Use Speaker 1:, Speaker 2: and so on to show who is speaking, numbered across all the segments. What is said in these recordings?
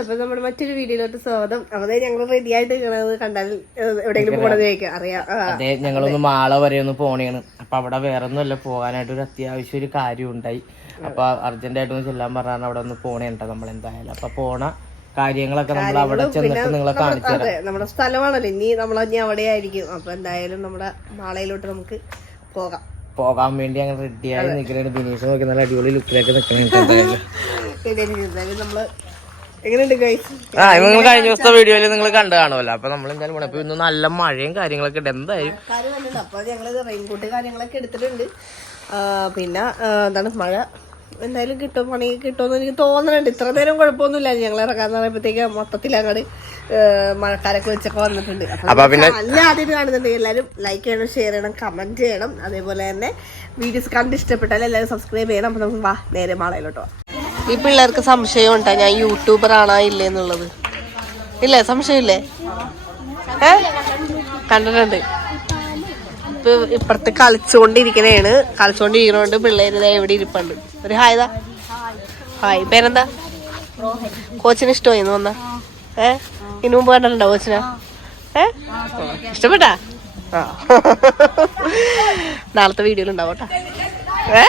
Speaker 1: അപ്പൊ നമ്മുടെ മറ്റൊരു വീഡിയോയിലോട്ട് സ്വാഗതം. അവിടെ ഞങ്ങൾ റെഡി ആയിട്ട് നിൽക്കണത് കണ്ടാൽ എവിടെയെങ്കിലും പോണത് ചോദിക്കാം. അറിയാം.
Speaker 2: അതെ ഞങ്ങളൊന്ന് മാള വരെ ഒന്ന് പോണേണ്. അപ്പൊ അവിടെ വേറെ ഒന്നുമല്ല പോകാനായിട്ട് ഒരു അത്യാവശ്യം ഒരു കാര്യം ഉണ്ടായി അപ്പൊ അർജന്റായിട്ട് ഒന്ന് ചെല്ലാൻ പറഞ്ഞാൽ അവിടെ ഒന്ന് പോണേണ്ട നമ്മൾ എന്തായാലും. അപ്പൊ പോണ കാര്യങ്ങളൊക്കെ നമ്മൾ അവിടെ ചെന്നിട്ട് നിങ്ങളെ കാണിച്ചു
Speaker 1: അതെ നമ്മുടെ സ്ഥലമാണല്ലോ. ഇനി നമ്മൾ ഇനി അവിടെ ആയിരിക്കും അപ്പൊ എന്തായാലും നമ്മുടെ മാളയിലോട്ട് നമുക്ക് പോകാം.
Speaker 2: പോകാൻ വേണ്ടി അങ്ങനെ റെഡിയായി നിൽക്കുന്നുണ്ട് ബിനീഷ് നോക്കി നല്ല അടിപൊളി ലുക്കിലേക്ക്
Speaker 1: നിൽക്കുന്നുണ്ട് നമ്മൾ
Speaker 2: ആ നിങ്ങൾ കഴിഞ്ഞ ദിവസത്തെ വീഡിയോയിൽ നിങ്ങൾ കണ്ടു കാണുമല്ലോ. അപ്പൊ നമ്മൾ എന്തായാലും പോണേ. അപ്പൊ ഇന്ന് നല്ല മഴയും കാര്യങ്ങളൊക്കെ ഉണ്ട്. എന്തായാലും
Speaker 1: അപ്പൊ ഞങ്ങൾ റെയിൻകോട്ട് കാര്യങ്ങളൊക്കെ എടുത്തിട്ടുണ്ട്. പിന്നെ എന്താണ് മഴ എന്തായാലും കിട്ടും. പണി കിട്ടുമെന്ന് എനിക്ക് തോന്നുന്നുണ്ട്. ഇത്ര നേരം കുഴപ്പമൊന്നുമില്ല. ഞങ്ങൾ ഇറങ്ങാന്ന് പറയുമ്പോഴത്തേക്ക് മൊത്തത്തിൽ അങ്ങോട്ട് മഴക്കാരൊക്കെ വെച്ചൊക്കെ വന്നിട്ടുണ്ട്.
Speaker 2: അപ്പൊ പിന്നെ
Speaker 1: നല്ല ആദ്യം കാണുന്നുണ്ട്. എല്ലാവരും ലൈക്ക് ചെയ്യണം ഷെയർ ചെയ്യണം കമന്റ് ചെയ്യണം. അതേപോലെ തന്നെ വീഡിയോസ് കണ്ട് ഇഷ്ടപ്പെട്ടാൽ എല്ലാവരും സബ്സ്ക്രൈബ് ചെയ്യണം. അപ്പൊ നമുക്ക് വാ നേരെ മാളയിലോട്ടോ ഈ പിള്ളേർക്ക് സംശയം ഉണ്ടാ? ഞാൻ യൂട്യൂബർ ആണോ ഇല്ലേ എന്നുള്ളത്? ഇല്ലേ? സംശയമില്ലേ? ഏ? കണ്ടിട്ടുണ്ട്. ഇപ്പൊ ഇപ്പുറത്ത് കളിച്ചുകൊണ്ടിരിക്കണേണ്. കളിച്ചുകൊണ്ടിരിക്കണോണ്ട് പിള്ളേര് എവിടെ ഇരിപ്പുണ്ട്. ഒരു ഹായതാ ഹായ്. പേരെന്താ? കോച്ചിന് ഇഷ്ടമായി വന്ന ഏ? ഇനി മുമ്പ് കണ്ടിട്ടുണ്ടോ കോച്ചിനാ? ഏ? ഇഷ്ടപ്പെട്ടാ? നാളത്തെ വീഡിയോയിൽ ഉണ്ടാവട്ടെ ഏ?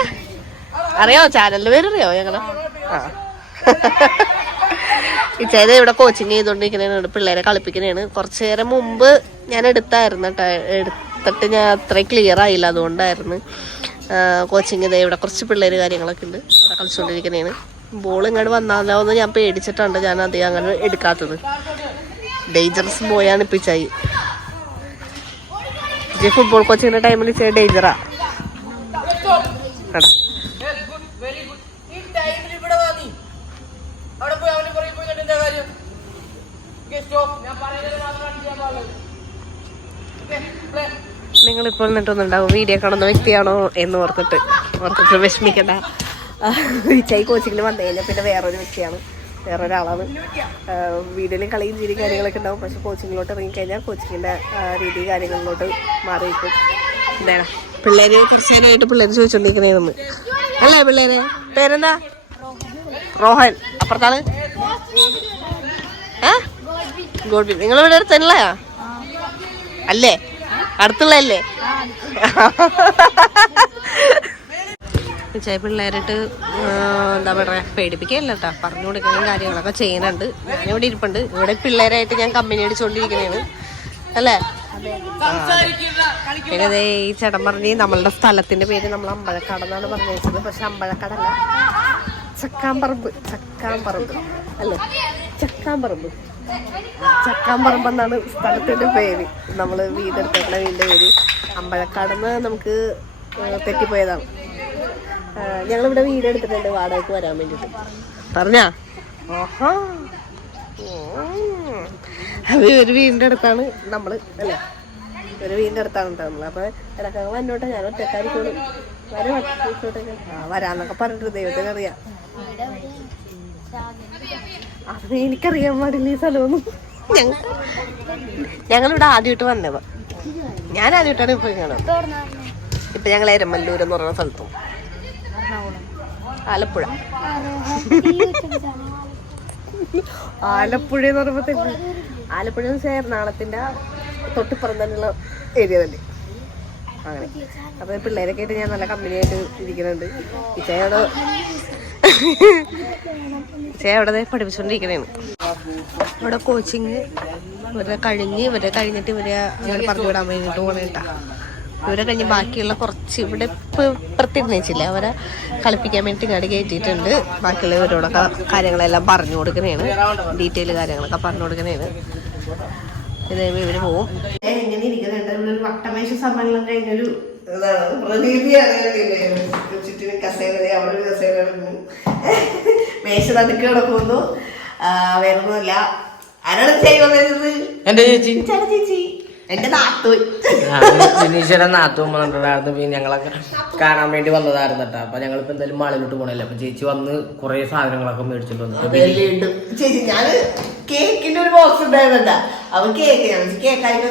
Speaker 1: അറിയാവോ? ചാനലിന്റെ പേര് അറിയാവോ ഞങ്ങൾ? ഇച്ചേത് ഇവിടെ കോച്ചിങ് ചെയ്തോണ്ടിരിക്കണേണ് പിള്ളേരെ കളിപ്പിക്കുന്നതാണ്. കുറച്ചു നേരം മുമ്പ് ഞാൻ എടുത്തായിരുന്നു കേട്ടോ എടുത്തിട്ട് ഞാൻ അത്രയും ക്ലിയർ ആയില്ല അതുകൊണ്ടായിരുന്നു. കോച്ചിങ് ഇതേ ഇവിടെ കുറച്ച് പിള്ളേർ കാര്യങ്ങളൊക്കെ ഉണ്ട്. അവിടെ കളിച്ചുകൊണ്ടിരിക്കുന്നതാണ്. ബോൾ ഇങ്ങോട്ട് വന്നാലോ എന്ന് ഞാൻ പേടിച്ചിട്ടുണ്ട് ഞാൻ അധികം അങ്ങനെ എടുക്കാത്തത്. ഡേഞ്ചറസ് ബോയാണ് ഇപ്പിച്ചായി ഫുട്ബോൾ കോച്ചിങ്ങിന്റെ ടൈമിൽ ഇച്ചിരി ഡേഞ്ചറാ കേട്ടോ നിങ്ങളിപ്പോൾ നിന്നിട്ടൊന്നുണ്ടാവും വീഡിയോ കാണുന്ന വ്യക്തിയാണോ എന്ന് ഓർത്തിട്ട് ഓർത്തിട്ട് വിഷമിക്കണ്ട. ചൈ കോച്ചിങ്ങിൽ വന്നു കഴിഞ്ഞാൽ പിന്നെ വേറൊരു വ്യക്തിയാണ്. വേറൊരാളാണ്. വീഡിയോയിൽ കളിയും ചിരി കാര്യങ്ങളൊക്കെ ഉണ്ടാവും. പക്ഷെ കോച്ചിങ്ങിലോട്ട് ഇറങ്ങിക്കഴിഞ്ഞാൽ കോച്ചിങ്ങിന്റെ രീതി കാര്യങ്ങളിലോട്ട് മാറിയിരിക്കും. എന്താണ് പിള്ളേര് കുറച്ച് നേരമായിട്ട് പിള്ളേര് നമ്മൾ അല്ലേ പിള്ളേരെ? പേരെന്താ? റോഹൻ. അപ്പുറത്താണ് ഏ? ഗോഡ്ബിൻ നിങ്ങൾ ഇവിടെ അടുത്തല്ലേ അല്ലേ? അടുത്തുള്ളല്ലേ ചേ പിള്ളേരിട്ട് എന്താ പറയുക പേടിപ്പിക്കുകയല്ല കേട്ടോ പറഞ്ഞു കൊടുക്കുകയും കാര്യങ്ങളൊക്കെ ചെയ്യുന്നുണ്ട്. ഞാനിവിടെ ഇരിപ്പുണ്ട്. ഇവിടെ പിള്ളേരായിട്ട് ഞാൻ കമ്പനി അടിച്ചുകൊണ്ടിരിക്കുന്നതാണ് അല്ലേ? പിന്നെ അതേ ഈ ചേട്ടൻ പറഞ്ഞ് നമ്മളുടെ സ്ഥലത്തിന്റെ പേര് നമ്മൾ അമ്പഴക്കാട് എന്നാണ് പറഞ്ഞു വെച്ചത് പക്ഷെ അമ്പഴക്കാടല്ല ചക്കാമ്പറമ്പ്. ചക്കാമ്പറമ്പ്. അല്ലേ? ചക്കാമ്പറമ്പ്. ചക്കാമ്പറമ്പ് എന്നാണ് സ്ഥലത്തിന്റെ പേര്. നമ്മൾ വീടെടുത്തേക്കുന്ന വീടിന്റെ പേര് അമ്പഴക്കാടെന്ന് നമുക്ക് തെറ്റിപ്പോയതാണ്. ഞങ്ങളിവിടെ വീടെടുത്തിട്ടുണ്ട് വാടകയ്ക്ക് വരാൻ വേണ്ടിട്ട് പറഞ്ഞാ. അത് ഒരു വീടിന്റെ അടുത്താണ് നമ്മൾ അല്ലേ? ഒരു വീടിന്റെ അടുത്താണ് നമ്മൾ അപ്പോൾ അപ്പൊ ഇടക്കങ്ങൾ വന്നോട്ടെ ഞാൻ ഒറ്റക്കാരിക്കോളൂ വരെ വരാന്നൊക്കെ പറഞ്ഞിട്ട് ദൈവത്തിനറിയാം. അത് എനിക്കറിയാൻ പാടില്ല ഈ സ്ഥലമൊന്നും. ഞങ്ങൾ ഞങ്ങളിവിടെ ആദ്യമായിട്ട് വന്നവ ഞാൻ ആദ്യമായിട്ടാണ് ഇപ്പൊ കാണുന്നത് ഇപ്പൊ ഞങ്ങൾ എരമല്ലൂർ എന്ന് പറയുന്ന സ്ഥലത്തും. ആലപ്പുഴ. ആലപ്പുഴ എന്ന് പറയുമ്പോ ആലപ്പുഴ എന്ന് വെച്ചാൽ എറണാകുളത്തിന്റെ തൊട്ടിപ്പുറം തന്നെയുള്ള ഏരിയ തന്നെ. അങ്ങനെ. അപ്പൊ പിള്ളേരൊക്കെ ആയിട്ട് ഞാൻ നല്ല കമ്പനിയായിട്ട് ഇരിക്കുന്നുണ്ട്. ഇച്ചയോട് ഇച്ചയ അവിടെ ദേ ഇവിടെ കോച്ചിങ് ഇവരെ കഴിഞ്ഞ് ഇവരെ കഴിഞ്ഞിട്ട് ഇവരെ അങ്ങനെ പറഞ്ഞു വിടാൻ വേണ്ടിട്ട് പോണേട്ടാ ഇവരെ കഴിഞ്ഞ് ബാക്കിയുള്ള കുറച്ച് ഇവിടെ പ്രത്യേകിച്ചില്ല. അവരെ കളിപ്പിക്കാൻ വേണ്ടി ഇങ്ങോട്ട് കയറ്റിയിട്ടുണ്ട് ബാക്കിയുള്ളവരോടൊക്കെ കാര്യങ്ങളെല്ലാം പറഞ്ഞു കൊടുക്കുന്നതാണ് ഡീറ്റെയിൽ കാര്യങ്ങളൊക്കെ പറഞ്ഞു കൊടുക്കുന്നതാണ് ഇത് ഇവർ പോവും. എങ്ങനെ ഇരിക്കുന്നുണ്ട് വട്ടമേശ സമ്മേളനം കഴിഞ്ഞൊരു പ്രതീതിയാണ് ചുറ്റിനും കസേര അവിടെ ഒരു കസേര കിടക്കുന്നു. മേശ നടുക്ക് കിടക്കുന്നു. വേറൊന്നുമില്ല. ആരാണ് ചെയ്യുന്നത്
Speaker 2: എന്റെ ചേച്ചി.
Speaker 1: ചേച്ചി. എന്റെ നാത്തു
Speaker 2: ബിനീശ്വരൻ നാത്തും വന്നിട്ടുണ്ടായിരുന്നു. പിന്നെ ഞങ്ങളൊക്കെ കാണാൻ വേണ്ടി വന്നതായിരുന്നു കേട്ടോ അപ്പൊ ഞങ്ങളിപ്പോ എന്തായാലും മാളിലോട്ട് പോണല്ലേ. അപ്പൊ ചേച്ചി വന്ന് കുറെ സാധനങ്ങളൊക്കെ മേടിച്ചിട്ട് വന്നു
Speaker 1: ചേച്ചി ഞാൻ കേക്കിന്റെ ഒരു ബോക്സ് ഉണ്ടായിരുന്നണ്ട അവൻ കേക്ക് ഞാൻ കേക്ക് ആയിട്ട്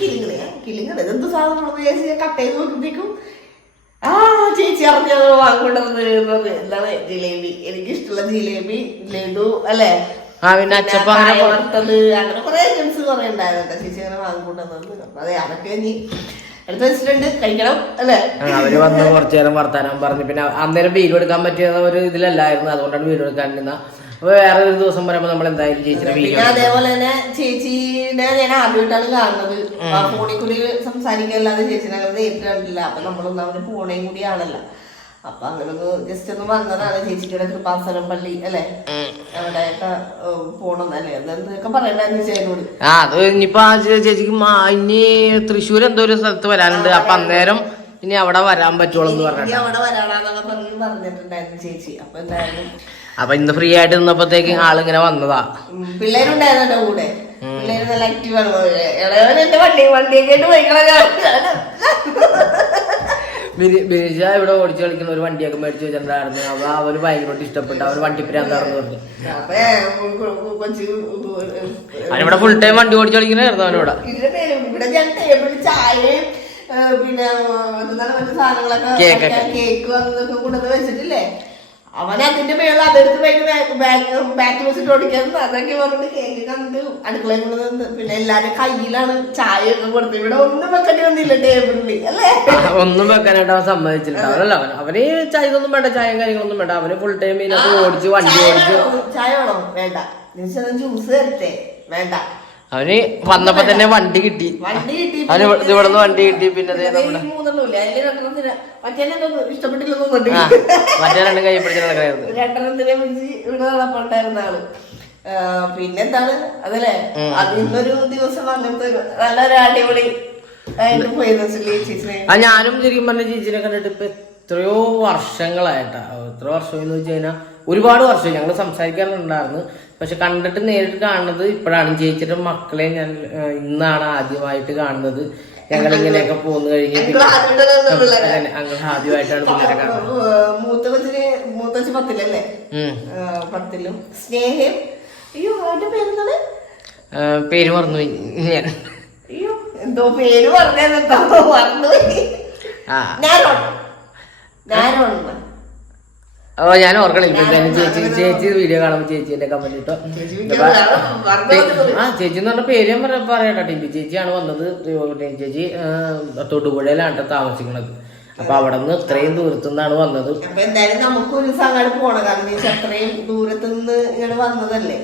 Speaker 1: കിളിങ്ങളെ കിളിങ്ങളെ എന്ത് സാധനമാണെന്ന് ഞാൻ കട്ട് ചെയ്ത് നോക്കുമ്പോഴേക്കും ആ ചേച്ചി അറിഞ്ഞത് വാങ്ങിക്കൊണ്ടത് എന്താണ്? ജിലേബി. എനിക്ക് ഇഷ്ടമുള്ള ജിലേബി ലഡു അല്ലേ?
Speaker 2: ആ പിന്നെ അച്ചപ്പ അങ്ങനെ
Speaker 1: കായ വറുത്തത് അങ്ങനെ കുറെ ഐറ്റംസ് കുറെ ഉണ്ടായിരുന്നു ചേച്ചി അങ്ങനെ വാങ്ങിക്കൊണ്ടുവന്നത് അപ്പൊ അതെ അതൊക്കെ ഇനി എടുത്ത് വെച്ചിട്ടുണ്ട്. കഴിക്കണം അല്ലേ?
Speaker 2: അവർ വന്ന് കുറച്ചു നേരം വർത്താനം പറഞ്ഞു. പിന്നെ അന്നേരം വീട് എടുക്കാൻ പറ്റിയ ഒരു ഇതിലല്ലായിരുന്നു. അതുകൊണ്ടാണ് വീട് എടുക്കാൻ നിന്ന. അപ്പൊ വേറെ ഒരു ദിവസം പറയുമ്പോ നമ്മൾ എന്തായാലും ചേച്ചി
Speaker 1: പിന്നെ അതേപോലെ തന്നെ ചേച്ചീനെ ഞാൻ ആദ്യമായിട്ടാണ് കാണുന്നത്. ആ ഫോണിൽ കൂടി സംസാരിക്കല്ലാതെ ചേച്ചിനെ അങ്ങനെ നേരിട്ട് കണ്ടില്ല. അപ്പൊ നമ്മളൊന്നും ഫോണേയും കൂടി ആണല്ലോ. അപ്പൊ അങ്ങനെ ഒന്ന് ജസ്റ്റ് ഒന്ന് വന്നതാണ് ചേച്ചിയുടെ കൃപാസനം പള്ളി അല്ലെ? അവിടെയൊക്കെ ഏഹ്, പോണം അല്ലേ? എന്തൊക്കെ പറയണ്ടായിരുന്നു ചേച്ചിയോട്?
Speaker 2: ആ അത് ഇനിയിപ്പോ ആ ചേച്ചിക്ക് ഇനി തൃശ്ശൂർ എന്തോ ഒരു സ്ഥലത്ത് വരാനുണ്ട്. അപ്പൊ അന്നേരം ഇനി അവിടെ വരാൻ പറ്റുള്ളൂ എന്ന് പറഞ്ഞു
Speaker 1: അവിടെ വരാനാന്നൊക്കെ പറഞ്ഞിട്ടുണ്ടായിരുന്നു ചേച്ചി. അപ്പൊ എന്തായാലും
Speaker 2: അപ്പൊ ഇന്ന് ഫ്രീ ആയിട്ട് നിന്നപ്പോഴത്തേക്ക് ആളിങ്ങനെ വന്നതാ.
Speaker 1: പിള്ളേരുണ്ടായിരുന്നു കൂടെ. പിള്ളേര് നല്ല ആക്റ്റീവാണ് ഇളയവൻ എന്റെ വണ്ടി വണ്ടിയൊക്കെ ആയിട്ട് പോയിക്കളെ
Speaker 2: ബിനിഷ ഇവിടെ ഓടിച്ചു കളിക്കുന്ന ഒരു വണ്ടിയൊക്കെ മേടിച്ചു വെച്ചിട്ടുണ്ടായിരുന്നു. അപ്പൊ അവർ ഭയങ്കരമായിട്ട് ഇഷ്ടപ്പെട്ട. അവർ വണ്ടിപ്പിരാന്താണെന്ന് പറഞ്ഞു. അവനിവിടെ ഫുൾ ടൈം വണ്ടി ഓടിച്ചു കളിക്കണായിരുന്നു അവനിവിടെ.
Speaker 1: ഇതിന്റെ പേര് ഇവിടെ ഞാൻ ടേബിളിൽ ചായയും പിന്നെ മറ്റു സാധനങ്ങളൊക്കെ. കേക്ക് വന്നതൊക്കെ കൊണ്ടുവന്ന് വെച്ചിട്ടില്ലേ? അവൻ അതിന്റെ മേളിൽ അതെടുത്ത് ബാഗ് ബാറ്റ് വെച്ചിട്ട് ഓടിക്കാൻ അതൊക്കെ പറഞ്ഞിട്ട് കേക്ക് കണ്ട് അടുക്കളയിൽ പിന്നെ എല്ലാരും കയ്യിലാണ് ചായ ഒക്കെ കൊടുത്ത്. ഇവിടെ ഒന്നും വെക്കേണ്ടി വന്നില്ല ടേബിളിൽ അല്ലേ?
Speaker 2: ഒന്നും വെക്കാനായിട്ട് അവൻ സമ്മതിച്ചില്ല അവനല്ല അവൻ അവന് ചായ ഒന്നും വേണ്ട ചായയും കാര്യങ്ങളൊന്നും വേണ്ട. അവന് ഫുൾ ടൈം ഇതിനകത്ത് ഓടിച്ച് വണ്ടി
Speaker 1: ചായ
Speaker 2: ഓടിച്ച്?
Speaker 1: ചായ വേണോ? വേണ്ട. ജ്യൂസ് തരട്ടെ? വേണ്ട.
Speaker 2: അവന് വന്നപ്പോ തന്നെ വണ്ടി കിട്ടി.
Speaker 1: വണ്ടി കിട്ടി
Speaker 2: അവന് ഇവിടെ നിന്ന് വണ്ടി കിട്ടി പിന്നെ നമ്മുടെ മറ്റേ രണ്ടും കൈ പിടിച്ച് നടക്കണായിരുന്നു.
Speaker 1: രണ്ടെണ്ണത്തിനെ പിടിച്ച് ഇവിടെ നടപ്പുണ്ടായിരുന്ന ആൾ. പിന്നെന്താണ്? അതല്ലേ? അത് ഇന്നൊരു ദിവസം അങ്ങനത്തെ ഒരു നല്ലൊരു അടിപൊളി ആയിട്ട് പോയെന്ന് വെച്ചില്ലേ ചേച്ചിനെ?
Speaker 2: ആ ഞാനും ശരിക്കും പറഞ്ഞ ചേച്ചിനെ കണ്ടിട്ട് ഇപ്പൊ എത്രയോ വർഷങ്ങളായിട്ടാ. എത്ര വർഷം എന്ന് വെച്ച് കഴിഞ്ഞാൽ ഒരുപാട് വർഷം ഞങ്ങൾ സംസാരിക്കാറുണ്ടായിരുന്നു. പക്ഷെ കണ്ടിട്ട് നേരിട്ട് കാണുന്നത് ഇപ്പോഴാണ്. ചേച്ചിയുടെ മക്കളെ ഞാൻ ഇന്നാണ് ആദ്യമായിട്ട് കാണുന്നത്. ഞങ്ങൾ ഇങ്ങനെയൊക്കെ പോന്നു കഴിഞ്ഞു. ഞങ്ങൾ ആദ്യമായിട്ടാണ് പിള്ളേരെ കാണുന്നത്.
Speaker 1: പത്തിലല്ലേ? പത്തിലും. സ്നേഹയും? അയ്യോ അവന്റെ പേരെന്താണ്?
Speaker 2: പേര് പറഞ്ഞു ഞാൻ.
Speaker 1: അയ്യോ എന്തോ പേര് മറന്നുപോയി.
Speaker 2: ആ.
Speaker 1: ഞാനോൺ ഞാനോൺ
Speaker 2: ഓ ഞാൻ ഓർക്കണില്ല. ചേച്ചി ചേച്ചി വീഡിയോ കാണുമ്പോൾ ചേച്ചിന്റെ കമന്റ് ഇട്ടോ. ആ ചേച്ചി എന്ന് പറഞ്ഞ പേര് ഞാൻ പറയാ- ടിപ്പി ചേച്ചിയാണ് വന്നത്. ചേച്ചി തൊടുപുഴയിലാണ് താമസിക്കുന്നത്. അപ്പൊ അവിടെ നിന്ന് ഇത്രയും ദൂരത്തുനിന്നാണ് വന്നത്.
Speaker 1: അപ്പൊ എന്തായാലും നമുക്കൊരു സങ്കടം പോണം. കാരണം ഇത്രയും അത്രയും ദൂരത്തു നിന്ന് ഇങ്ങനെ വന്നതല്ലേ?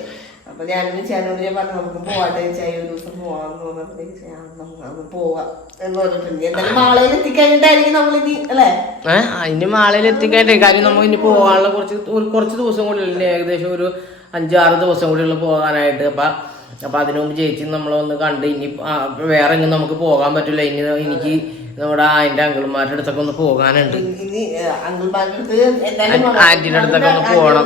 Speaker 1: അപ്പൊ ഞാനും ചേനോട് ഞാൻ പറഞ്ഞു നമുക്ക് പോവാട്ടെ ചായ ഒരു ദിവസം പോവാന്ന് പറഞ്ഞപ്പോഴത്തേക്ക് നമുക്ക് അന്ന് പോവാം എന്ന് പറഞ്ഞിട്ടുണ്ട്. എന്തായാലും മാളയിൽ എത്തിക്കഴിഞ്ഞിട്ടായിരിക്കും നമ്മളിനി അല്ലേ?
Speaker 2: ഏഹ് അതിന് മാളയിൽ എത്തിക്കാണ്ടേ കാര്യം നമുക്ക് ഇനി പോകാനുള്ള കുറച്ച് ഒരു കുറച്ച് ദിവസം കൂടി ഉള്ളു ഏകദേശം ഒരു അഞ്ചാറ് ദിവസം കൂടി ഉള്ളു പോകാനായിട്ട്. അപ്പൊ അപ്പൊ അതിനു മുമ്പ് ചേച്ചി നമ്മളൊന്ന് കണ്ട് ഇനി വേറെ എങ്ങും നമുക്ക് പോകാൻ പറ്റില്ല. ഇനി എനിക്ക് നമ്മുടെ അതിന്റെ അങ്കിൾമാരുടെ അടുത്തൊക്കെ ഒന്ന് പോകാനുണ്ട്.
Speaker 1: ഇനി
Speaker 2: ആന്റിയുടെ അടുത്തൊക്കെ ഒന്ന്.
Speaker 1: പോകണം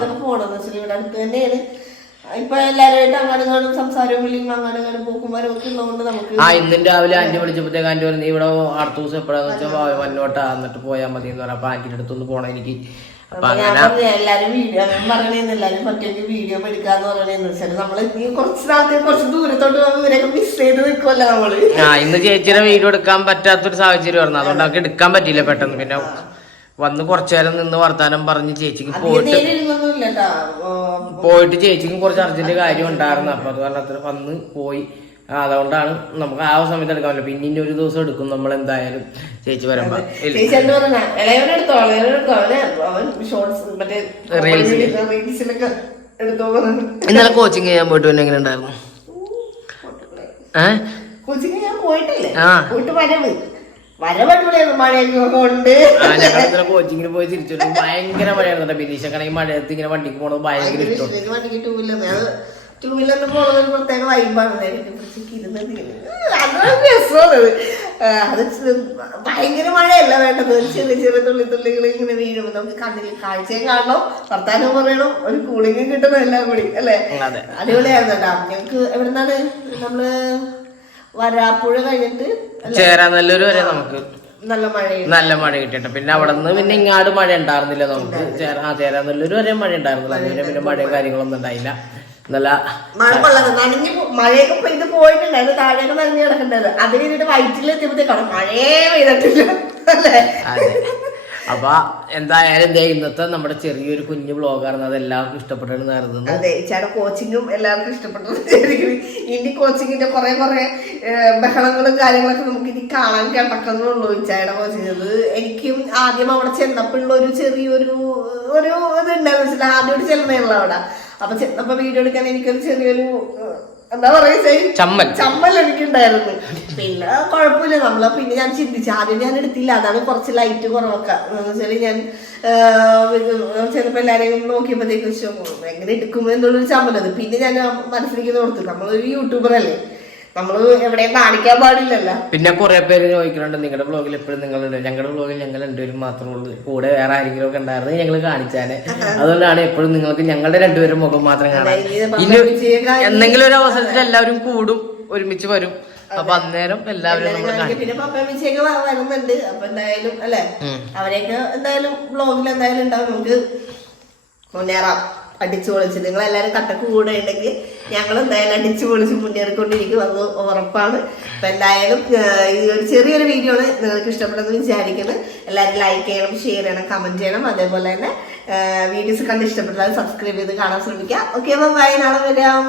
Speaker 1: ഇപ്പൊ എല്ലാവരുമായിട്ട് അങ്ങോട്ടും ഇങ്ങോട്ടും സംസാരവും വിളിയും അങ്ങോട്ടും ഇങ്ങോട്ടും പോക്കും ഒക്കെ ഉള്ളതുകൊണ്ട് നമുക്ക്
Speaker 2: ആ ഇന്നും രാവിലെ ആന്റി വിളിച്ചപ്പോഴത്തേക്ക് ആന്റി പറഞ്ഞു "നീ ഇവിടെ അടുത്ത ദിവസം എപ്പോഴാന്ന് വെച്ചാൽ വന്നോട്ട എന്നിട്ട് പോയാൽ മതി എന്ന് പറഞ്ഞാൽ അപ്പൊ ആന്റിയുടെ അടുത്തൊന്ന് പോണം എനിക്ക്. അപ്പൊ
Speaker 1: അപ്പൊ ഞാൻ
Speaker 2: അങ്ങനെ
Speaker 1: എല്ലാരും വീഡിയോ പറയണേന്ന് എല്ലാരും പറ്റുമെങ്കിൽ വീഡിയോ എടുക്കാന്ന് പറയണേന്ന്. വെച്ചാൽ നമ്മൾ ഈ കുറച്ച് നാളത്തെ കുറച്ച് ദൂരത്തോട്ട് പോകുമ്പോൾ ഇവരൊക്കെ മിസ് ചെയ്ത് നിൽക്കുമല്ലോ നമ്മൾ.
Speaker 2: ആ ഇന്ന് ചേച്ചിയുടെ വീഡിയോ എടുക്കാൻ പറ്റാത്തൊരു സാഹചര്യം ആയിരുന്നു. അതുകൊണ്ട് അവർക്ക് എടുക്കാൻ പറ്റിയില്ല പെട്ടെന്ന്. പിന്നെ വന്ന് കുറച്ചു നേരം നിന്ന് വർത്താനം പറഞ്ഞ് ചേച്ചിക്ക് പോയിട്ട് പോയിട്ട് ചേച്ചിക്കും കുറച്ച് അർജന്റ് കാര്യം ഉണ്ടായിരുന്നു. അപ്പൊ അത് കാരണം വന്ന് പോയി. അതുകൊണ്ടാണ് നമുക്ക് ആ സമയത്ത് എടുക്കാൻ പറ്റില്ല. പിന്നെ ഇനി ഒരു ദിവസം എടുക്കും നമ്മൾ എന്തായാലും ചേച്ചി വരുമ്പോ. ഇന്നലെ കോച്ചിങ് ചെയ്യാൻ പോയിട്ട് പിന്നെ എങ്ങനെ ഉണ്ടായിരുന്നു? ഏഹ്
Speaker 1: കോച്ചിങ് ഞാൻ പോയിട്ടില്ലേ?
Speaker 2: ആ.
Speaker 1: പോയിട്ട് വരവ്.
Speaker 2: കോച്ചിങ്ങിന് പോയി തിരിച്ചു. ഭയങ്കര മഴയായിരുന്നു ബിനീഷൊക്കെ ഈ മഴയത്ത് ഇങ്ങനെ വണ്ടിക്ക് പോണത് ഭയങ്കര
Speaker 1: ടൂ വീലറിൽ പോണത് ഒരു പ്രത്യേക വൈബാണ് അത്. ഭയങ്കര മഴയല്ല വേണ്ടത്. ചെറിയ ചെറിയ തുള്ളി തുള്ളികൾ ഇങ്ങനെ വീഴുമ്പോൾ നമുക്ക് കണ്ണിൽ കാഴ്ചയും കാണണം. വർത്താനം പറയണം. ഒരു കൂളിംഗ് കിട്ടണം എല്ലാം കൂടി അല്ലേ? അടിപൊളിയായിരുന്നു കേട്ടോ. ഞങ്ങക്ക് എവിടുന്നാണ്? നമ്മൾ വരാപ്പുഴ കഴിഞ്ഞിട്ട്?
Speaker 2: ചേരാനല്ലൂര് വരെ നമുക്ക്.
Speaker 1: നല്ല മഴ
Speaker 2: നല്ല മഴ കിട്ടിയിട്ട് പിന്നെ അവിടെ നിന്ന് പിന്നെ ഇങ്ങാട് മഴ ഉണ്ടായിരുന്നില്ല നമുക്ക്. ചേരാ ആ ചേരാനല്ലൂര് വരെ മഴ ഉണ്ടായിരുന്നില്ല. അതുവരെ പിന്നെ മഴയും കാര്യങ്ങളൊന്നും ഉണ്ടായില്ല. നല്ല
Speaker 1: മഴ കൊള്ളാതെ നനഞ്ഞ് പോ- മഴയൊക്കെ പെയ്ത് പോയിട്ടുണ്ടായിരുന്നു. താഴെയൊക്കെ നനഞ്ഞ് കിടക്കേണ്ടത്. അത് കഴിഞ്ഞിട്ട് വയറ്റിൽ എത്തിയപ്പോഴത്തേക്കാണ് മഴയേ പെയ്തിട്ടില്ല. അല്ലേ?
Speaker 2: അപ്പൊ എന്തായാലും ഇന്നത്തെ നമ്മുടെ ചെറിയൊരു കുഞ്ഞു ബ്ലോഗാണ് അത് എല്ലാവർക്കും ഇഷ്ടപ്പെട്ടെന്ന് കരുതുന്നു.
Speaker 1: അതെ ചേട്ടാ കോച്ചിങ്ങും എല്ലാവർക്കും ഇഷ്ടപ്പെട്ടു ഇനി കോച്ചിങ്ങിന്റെ കുറെ കുറെ ബഹളങ്ങളും കാര്യങ്ങളൊക്കെ നമുക്ക് ഇനി കാണാൻ കിടക്കുന്നുള്ളൂ ചേട്ടാ കോച്ചിങ് അത് എനിക്കും ആദ്യം അവിടെ ചെന്നപ്പോഴുള്ള ഒരു ചെറിയൊരു ഒരു ആദ്യം ആദ്യമായിട്ട് ചെല്ലുന്നതാണല്ലോ അവിടെ. അപ്പൊ ചെന്നപ്പോ വീഡിയോ എടുക്കാൻ എനിക്കൊരു ചെറിയൊരു എന്താ പറയുക
Speaker 2: ചമ്മൽ.
Speaker 1: ചമ്മൽ എനിക്കുണ്ടായിരുന്നു. പിന്നെ കുഴപ്പമില്ല നമ്മൾ പിന്നെ ഞാൻ ചിന്തിച്ചു ആദ്യം ഞാൻ എടുത്തില്ല. അതാണ് കുറച്ച് ലൈറ്റ് കുറവൊക്കെ. വെച്ചാൽ ഞാൻ ചിലപ്പോ എല്ലാരെയും നോക്കിയപ്പോഴത്തേക്ക് എങ്ങനെ എടുക്കും എന്നുള്ളൊരു ചമ്മലത് പിന്നെ ഞാൻ മനസ്സിലേക്ക് ഓർത്തു നമ്മളൊരു യൂട്യൂബർ അല്ലേ? നമ്മൾ എവിടെയും കാണിക്കാൻ പാടില്ലല്ലോ.
Speaker 2: പിന്നെ കുറെ പേര് ചോദിക്കുന്നുണ്ട് നിങ്ങളുടെ ബ്ലോഗിൽ എപ്പോഴും നിങ്ങളുണ്ട്. ഞങ്ങളുടെ ബ്ലോഗിൽ ഞങ്ങൾ രണ്ടുപേരും മാത്രമേ ഉള്ളൂ. കൂടെ വേറെ ആരെങ്കിലും ഒക്കെ ഉണ്ടായിരുന്നു ഞങ്ങൾ കാണിച്ചാനെ. അതുകൊണ്ടാണ് എപ്പോഴും നിങ്ങൾക്ക് ഞങ്ങളുടെ രണ്ടുപേരും മുഖം മാത്രം കാണാൻ. ഇനി എന്തെങ്കിലും ഒരു അവസരത്തിൽ എല്ലാവരും കൂടും ഒരുമിച്ച് വരും. അപ്പൊ അന്നേരം എല്ലാവരും
Speaker 1: പിന്നെ പപ്പ വരുന്നുണ്ട്. അപ്പൊ എന്തായാലും അല്ലെ? അവരെയൊക്കെ എന്തായാലും ബ്ലോഗിൽ എന്തായാലും ഉണ്ടാവും. നമുക്ക് മുന്നേറാം. അടിച്ചു പൊളിച്ച്. നിങ്ങൾ എല്ലാവരും കട്ടക്ക് കൂടെ ഉണ്ടെങ്കിൽ ഞങ്ങൾ എന്തായാലും അടിച്ചു പൊളിച്ച് മുന്നേറിക്കൊണ്ടിരിക്കും. അത് ഉറപ്പാണ്. അപ്പൊ എന്തായാലും ഈ ഒരു ചെറിയൊരു വീഡിയോ ആണ് നിങ്ങൾക്ക് ഇഷ്ടപ്പെടുന്നത് വിചാരിക്കുന്നത് എല്ലാവരും ലൈക്ക് ചെയ്യണം ഷെയർ ചെയ്യണം കമന്റ് ചെയ്യണം. അതേപോലെ തന്നെ വീഡിയോസ് കണ്ട് ഇഷ്ടപ്പെട്ടാൽ സബ്സ്ക്രൈബ് ചെയ്ത് കാണാൻ ശ്രമിക്കാം. ഓക്കെ ബൈ നാളെ വരാം.